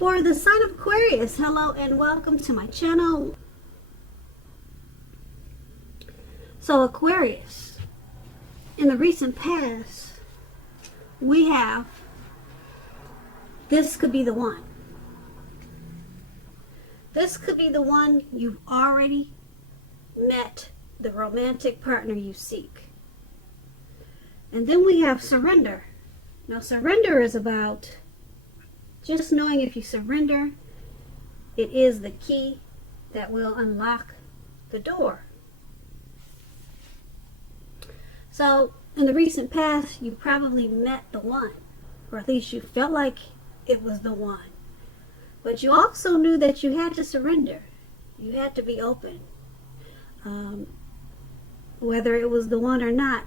For the sign of Aquarius, hello and welcome to my channel. So Aquarius, in the recent past, we have, this could be the one. This could be the one you've already met, the romantic partner you seek. And then we have surrender. Now surrender is about just knowing if you surrender, it is the key that will unlock the door. So in the recent past, you probably met the one, or at least you felt like it was the one. But you also knew that you had to surrender. You had to be open. Whether it was the one or not.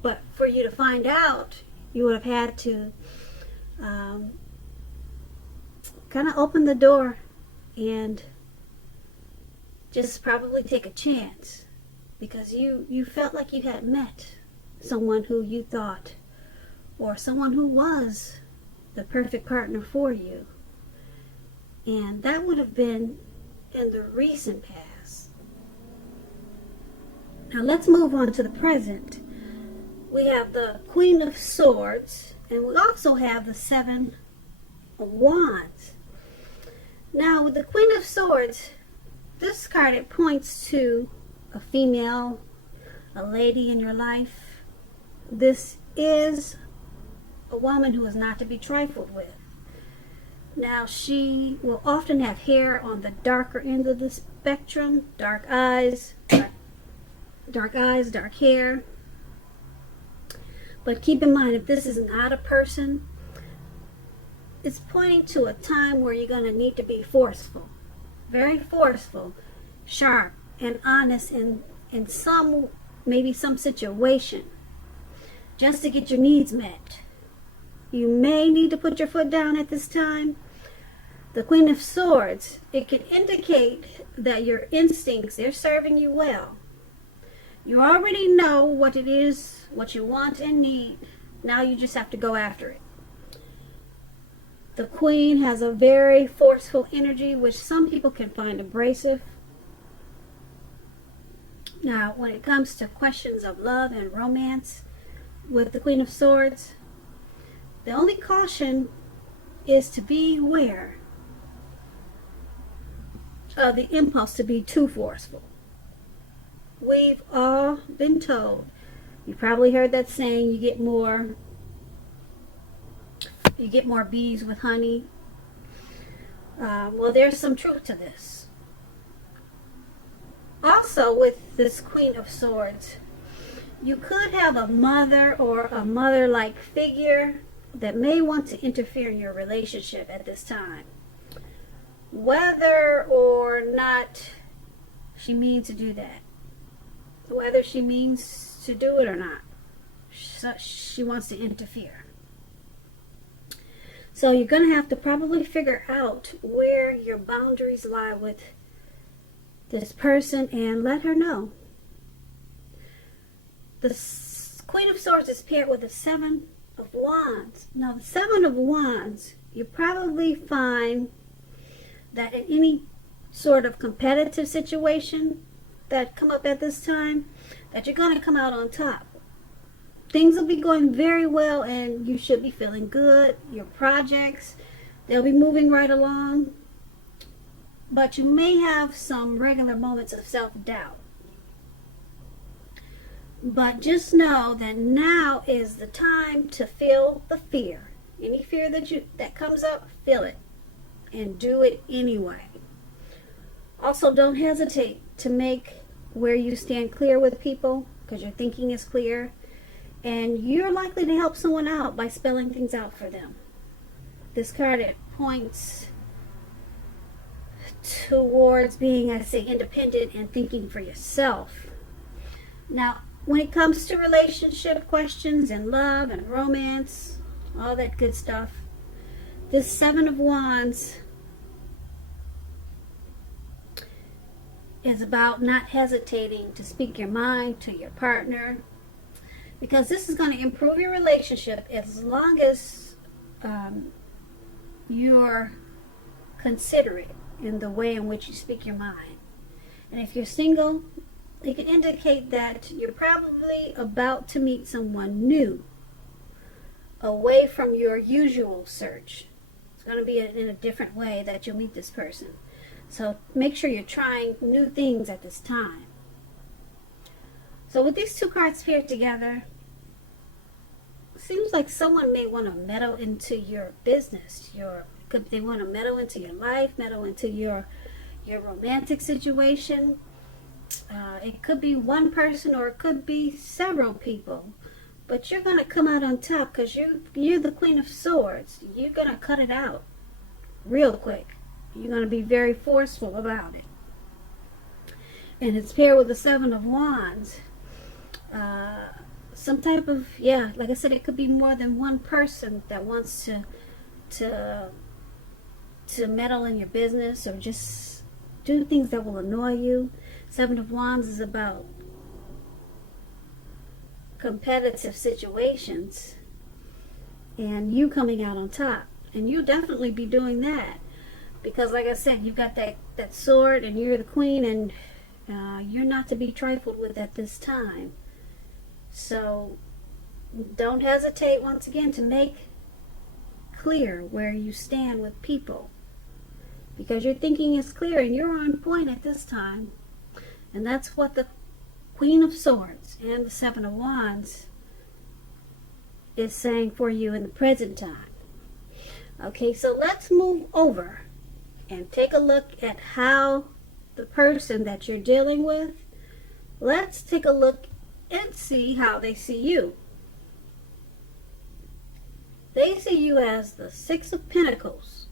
But for you to find out, you would have had to kind of open the door and just probably take a chance. Because you felt like you had met someone who you thought, or someone who was the perfect partner for you. And that would have been in the recent past. Now let's move on to the present. We have the Queen of Swords, and we also have the Seven of Wands. Now with the Queen of Swords, this card, it points to a female, a lady in your life. This is a woman who is not to be trifled with. Now she will often have hair on the darker end of the spectrum, dark eyes, dark hair. But keep in mind, if this is not a person, it's pointing to a time where you're going to need to be forceful, very forceful, sharp, and honest in some, maybe some situation, just to get your needs met. You may need to put your foot down at this time. The Queen of Swords, it can indicate that your instincts, they're serving you well. You already know what it is, what you want and need. Now you just have to go after it. The Queen has a very forceful energy, which some people can find abrasive. Now, when it comes to questions of love and romance with the Queen of Swords, the only caution is to beware of the impulse to be too forceful. We've all been told, you probably heard that saying, you get more bees with honey. Well, there's some truth to this. Also, with this Queen of Swords, you could have a mother or a mother-like figure that may want to interfere in your relationship at this time. Whether or not she means to do that. Whether she means to do it or not. She wants to interfere. So you're going to have to probably figure out where your boundaries lie with this person and let her know. The Queen of Swords is paired with the Seven of Wands. Now the Seven of Wands, you probably find that in any sort of competitive situation that come up at this time, that you're going to come out on top. Things will be going very well and you should be feeling good. Your projects, they'll be moving right along. But you may have some regular moments of self-doubt. But just know that now is the time to feel the fear. Any fear that comes up, feel it. And do it anyway. Also, don't hesitate to make where you stand clear with people, because your thinking is clear. And you're likely to help someone out by spelling things out for them. This card, it points towards being, I say, independent and thinking for yourself. Now, when it comes to relationship questions and love and romance, all that good stuff, this Seven of Wands is about not hesitating to speak your mind to your partner, because this is going to improve your relationship as long as you're considerate in the way in which you speak your mind. And if you're single, it can indicate that you're probably about to meet someone new, away from your usual search. It's going to be in a different way that you'll meet this person. So make sure you're trying new things at this time. So with these two cards paired together, seems like someone may want to meddle into your business. They want to meddle into your life, meddle into your romantic situation. It could be one person or it could be several people. But you're going to come out on top because you're the Queen of Swords. You're going to cut it out real quick. You're going to be very forceful about it. And it's paired with the Seven of Wands. Some type of, like I said, it could be more than one person that wants to meddle in your business or just do things that will annoy you. Seven of Wands is about competitive situations and you coming out on top. And you'll definitely be doing that because, like I said, you've got that sword and you're the queen, and you're not to be trifled with at this time. So don't hesitate once again to make clear where you stand with people, because your thinking is clear and you're on point at this time. And that's what the Queen of Swords and the Seven of Wands is saying for you in the present time. Okay, so let's move over and take a look at how the person that you're dealing with, let's take a look and see how they see you. They see you as the Six of Pentacles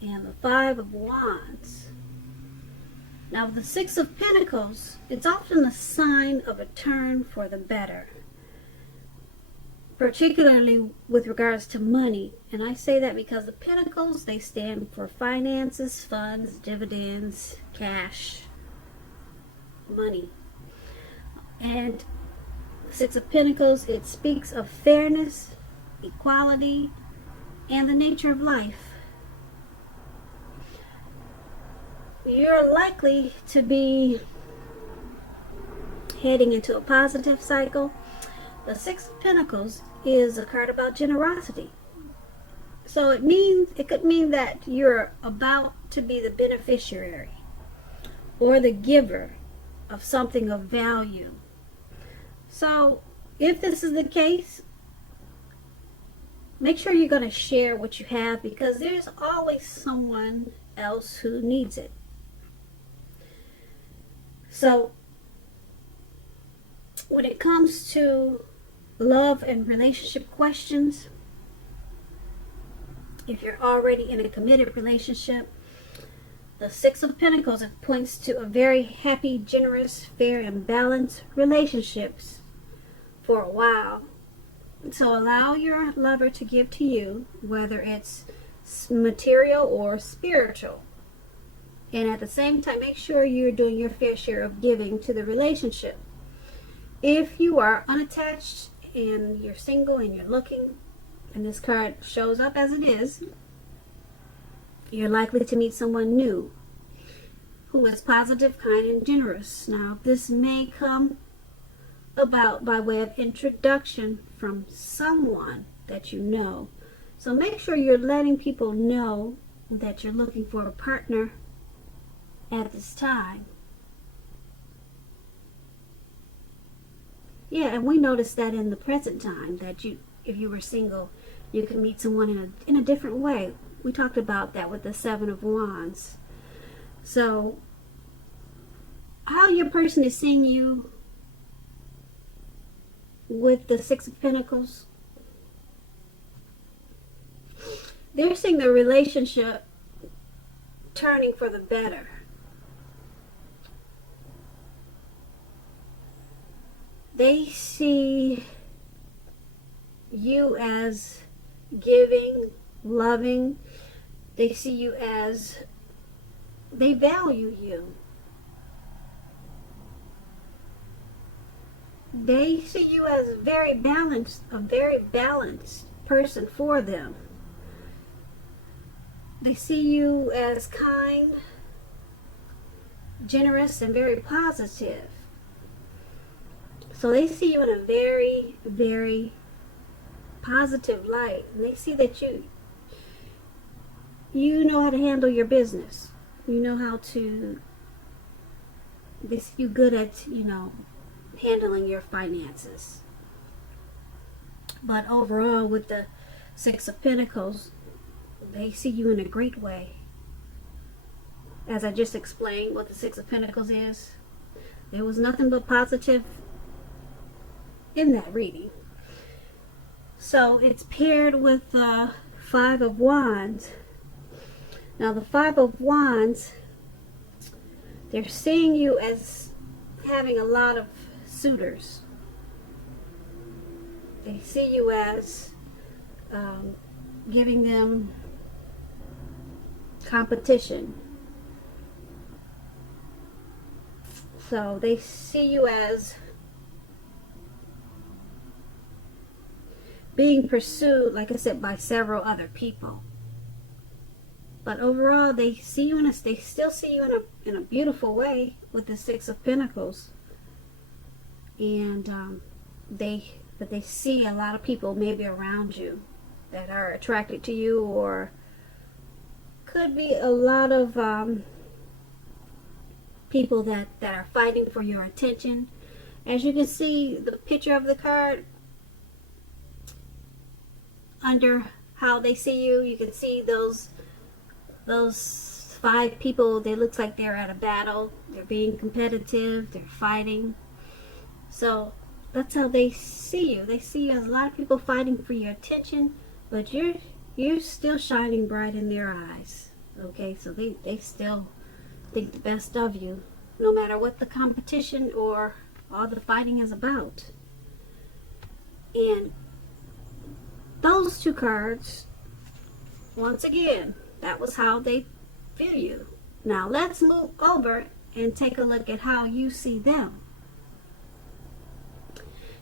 and the Five of Wands. Now, the Six of Pentacles, it's often a sign of a turn for the better, particularly with regards to money. And I say that because the Pentacles, they stand for finances, funds, dividends, cash, money. And the Six of Pentacles, it speaks of fairness, equality, and the nature of life. You're likely to be heading into a positive cycle. The Six of Pentacles is a card about generosity. So it could mean that you're about to be the beneficiary or the giver of something of value. So if this is the case, make sure you're going to share what you have, because there's always someone else who needs it. So when it comes to love and relationship questions, if you're already in a committed relationship, the Six of Pentacles, it points to a very happy, generous, fair, and balanced relationships for a while. So allow your lover to give to you, whether it's material or spiritual. And at the same time, make sure you're doing your fair share of giving to the relationship. If you are unattached and you're single and you're looking, and this card shows up as it is, you're likely to meet someone new who is positive, kind, and generous. Now, this may come about by way of introduction from someone that you know. So make sure you're letting people know that you're looking for a partner at this time. Yeah, and we noticed that in the present time, that if you were single, you could meet someone in a different way. We talked about that with the Seven of Wands. So how your person is seeing you with the Six of Pentacles, they're seeing the relationship turning for the better. They see you as giving, loving. They see you as, they value you. They see you as a very balanced person for them. They see you as kind, generous, and very positive. So they see you in a very, very positive light. And they see that you know how to handle your business. You know how to, you're good at, handling your finances. But overall, with the Six of Pentacles, they see you in a great way. As I just explained what the Six of Pentacles is, there was nothing but positive in that reading. So it's paired with the Five of Wands. Now the Five of Wands, they're seeing you as having a lot of suitors. They see you as giving them competition. So they see you as being pursued, like I said, by several other people. But overall, they see you they still see you in a beautiful way with the Six of Pentacles. And they see a lot of people maybe around you that are attracted to you, or could be a lot of people that are fighting for your attention. As you can see, the picture of the card, under how they see you, you can see those five people. They look like they're at a battle. They're being competitive. They're fighting. So that's how they see you. They see you as a lot of people fighting for your attention, but you're still shining bright in their eyes. Okay, so they still think the best of you, no matter what the competition or all the fighting is about. And those two cards, once again, that was how they feel you. Now let's move over and take a look at how you see them.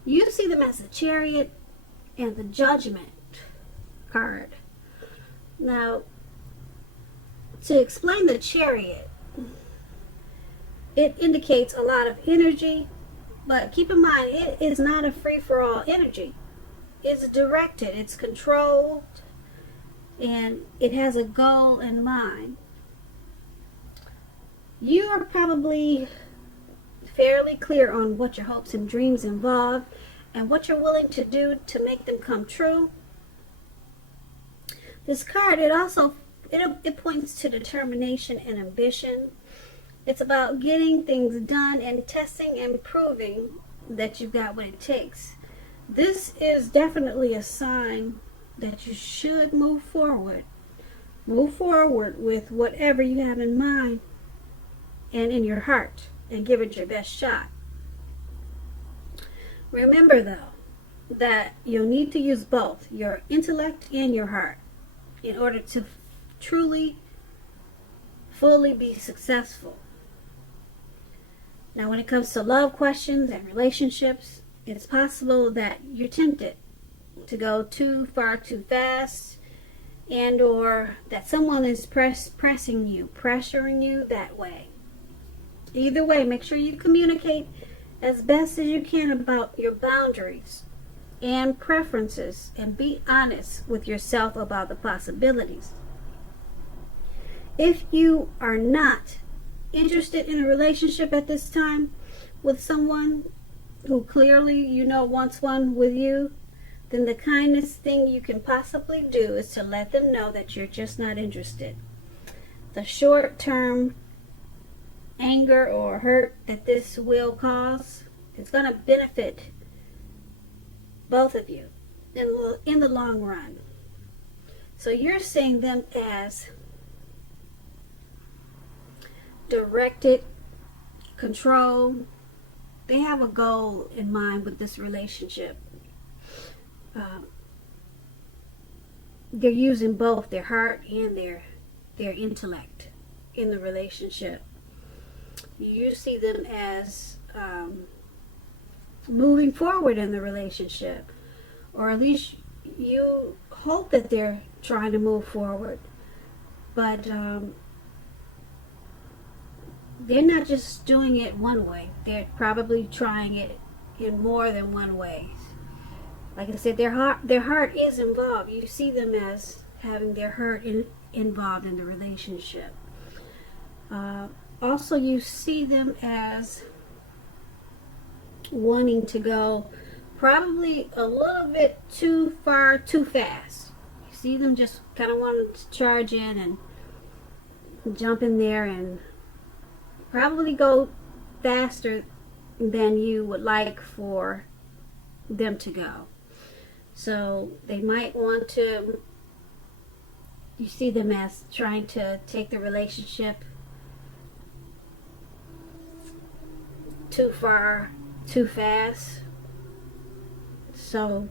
You see them as the Chariot and the Judgment card. Now, to explain the Chariot, it indicates a lot of energy, but keep in mind, it is not a free-for-all energy. It's directed, it's controlled, and it has a goal in mind. You are probably fairly clear on what your hopes and dreams involve and what you're willing to do to make them come true. This card, it points to determination and ambition. It's about getting things done and testing and proving that you've got what it takes. This is definitely a sign that you should move forward. Move forward with whatever you have in mind and in your heart, and give it your best shot. Remember though, that you'll need to use both your intellect and your heart in order to truly, fully be successful. Now when it comes to love questions and relationships, it's possible that you're tempted to go too far too fast, and or that someone is pressuring you that way. Either way, make sure you communicate as best as you can about your boundaries and preferences, and be honest with yourself about the possibilities. If you are not interested in a relationship at this time with someone who clearly wants one with you, then the kindest thing you can possibly do is to let them know that you're just not interested. The short-term anger or hurt that this will cause is going to benefit both of you in the long run. So you're seeing them as directed, control. They have a goal in mind with this relationship. They're using both their heart and their intellect in the relationship. You see them as moving forward in the relationship, or at least you hope that they're trying to move forward. But they're not just doing it one way. They're probably trying it in more than one way. Like I said, their heart is involved. You see them as having their heart involved in the relationship. Also, you see them as wanting to go probably a little bit too far, too fast. You see them just kind of wanting to charge in and jump in there and probably go faster than you would like for them to go. So they might want to, you see them as trying to take the relationship too far, too fast. So,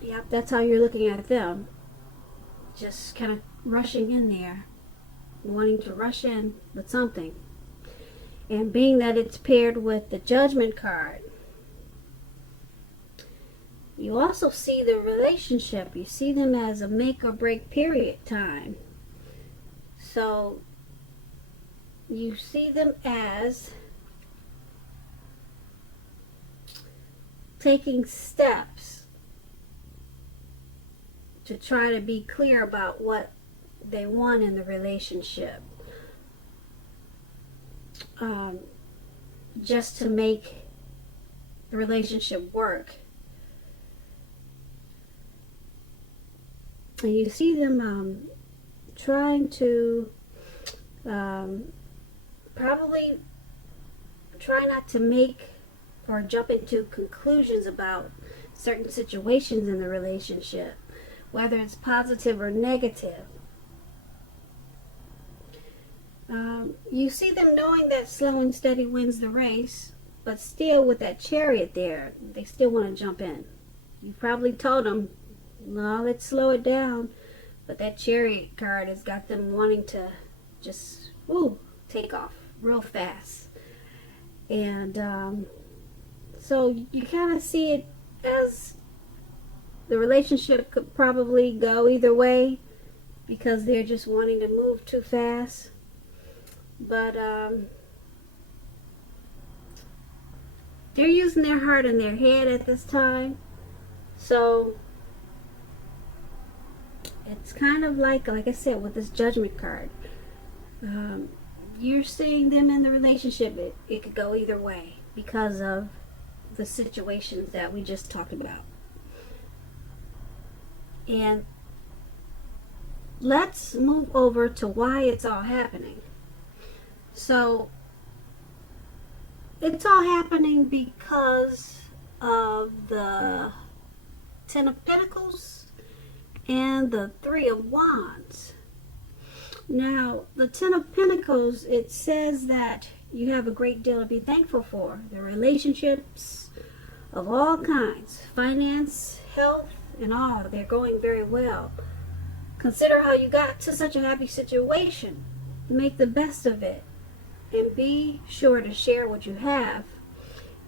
yep, that's how you're looking at them. Just kind of rushing in there, wanting to rush in with something. And being that it's paired with the Judgment card, you also see the relationship. You see them as a make or break period time. So you see them as taking steps to try to be clear about what they want in the relationship. Just to make the relationship work. And you see them trying to probably try not to make or jump into conclusions about certain situations in the relationship, whether it's positive or negative. You see them knowing that slow and steady wins the race, but still with that Chariot there, they still want to jump in. You probably told them, no, let's slow it down. But that Chariot card has got them wanting to just, take off real fast. And so you kind of see it as the relationship could probably go either way because they're just wanting to move too fast. But they're using their heart and their head at this time. So it's kind of like I said, with this Judgment card. You're seeing them in the relationship. It could go either way because of the situations that we just talked about. And let's move over to why it's all happening. So it's all happening because of the Ten of Pentacles and the Three of Wands. Now, the Ten of Pentacles, it says that you have a great deal to be thankful for. The relationships of all kinds, finance, health, and all, they're going very well. Consider how you got to such a happy situation. Make the best of it. And be sure to share what you have,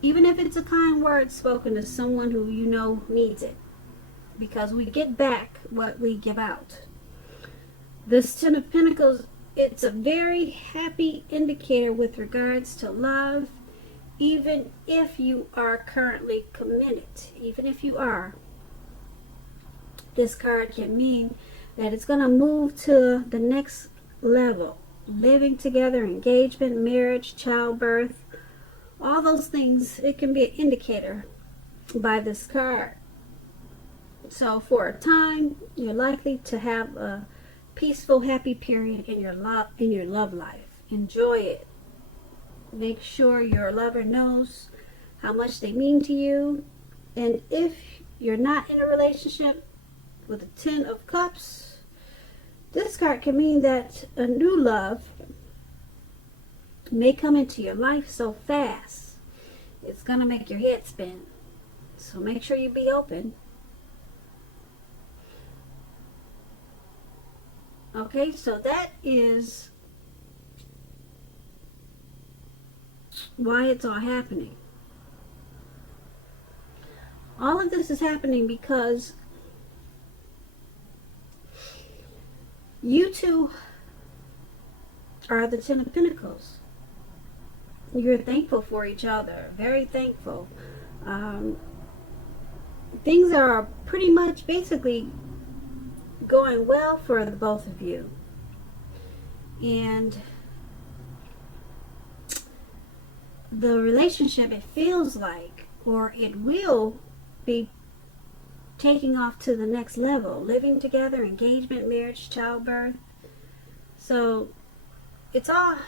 even if it's a kind word spoken to someone who you know needs it, because we get back what we give out. This Ten of Pentacles, it's a very happy indicator with regards to love, even if you are currently committed. Even if you are, this card can mean that it's going to move to the next level. Living together, engagement, marriage, childbirth, all those things, it can be an indicator by this card. So for a time, you're likely to have a peaceful, happy period in your love life. Enjoy it. Make sure your lover knows how much they mean to you. And if you're not in a relationship, with the Ten of Cups, this card can mean that a new love may come into your life so fast, it's going to make your head spin. So make sure you be open. Okay, so that is why it's all happening. All of this is happening because You two are the Ten of Pentacles. You're thankful for each other, very thankful. Things are pretty much basically going well for the both of you. And the relationship, it feels like, or it will be taking off to the next level, living together, engagement, marriage, childbirth. So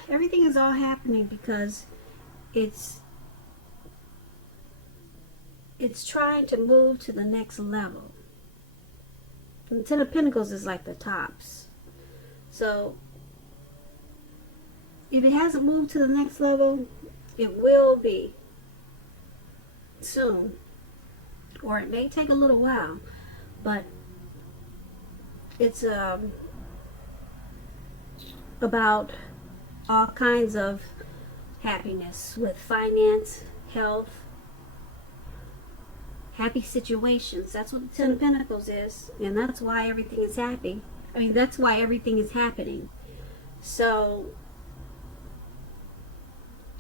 everything is all happening because it's trying to move to the next level. And the Ten of Pentacles is like the tops. So if it hasn't moved to the next level, it will be soon. Or it may take a little while. But it's about all kinds of happiness with finance, health, happy situations. That's what the Ten of Pentacles is. And that's why everything is happy. I mean, that's why everything is happening. So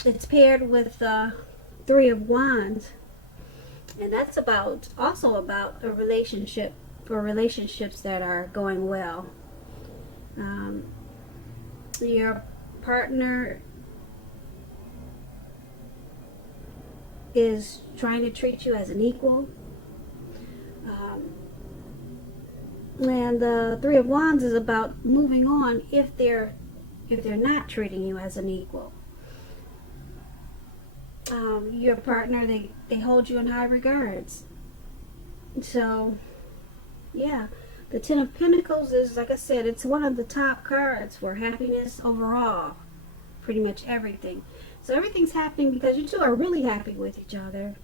it's paired with Three of Wands. And that's also about a relationship, or relationships that are going well. Your partner is trying to treat you as an equal. And the Three of Wands is about moving on if they're not treating you as an equal. Your partner, they hold you in high regards. So, yeah. The Ten of Pentacles is, like I said, it's one of the top cards for happiness overall. Pretty much everything. So everything's happening because you two are really happy with each other.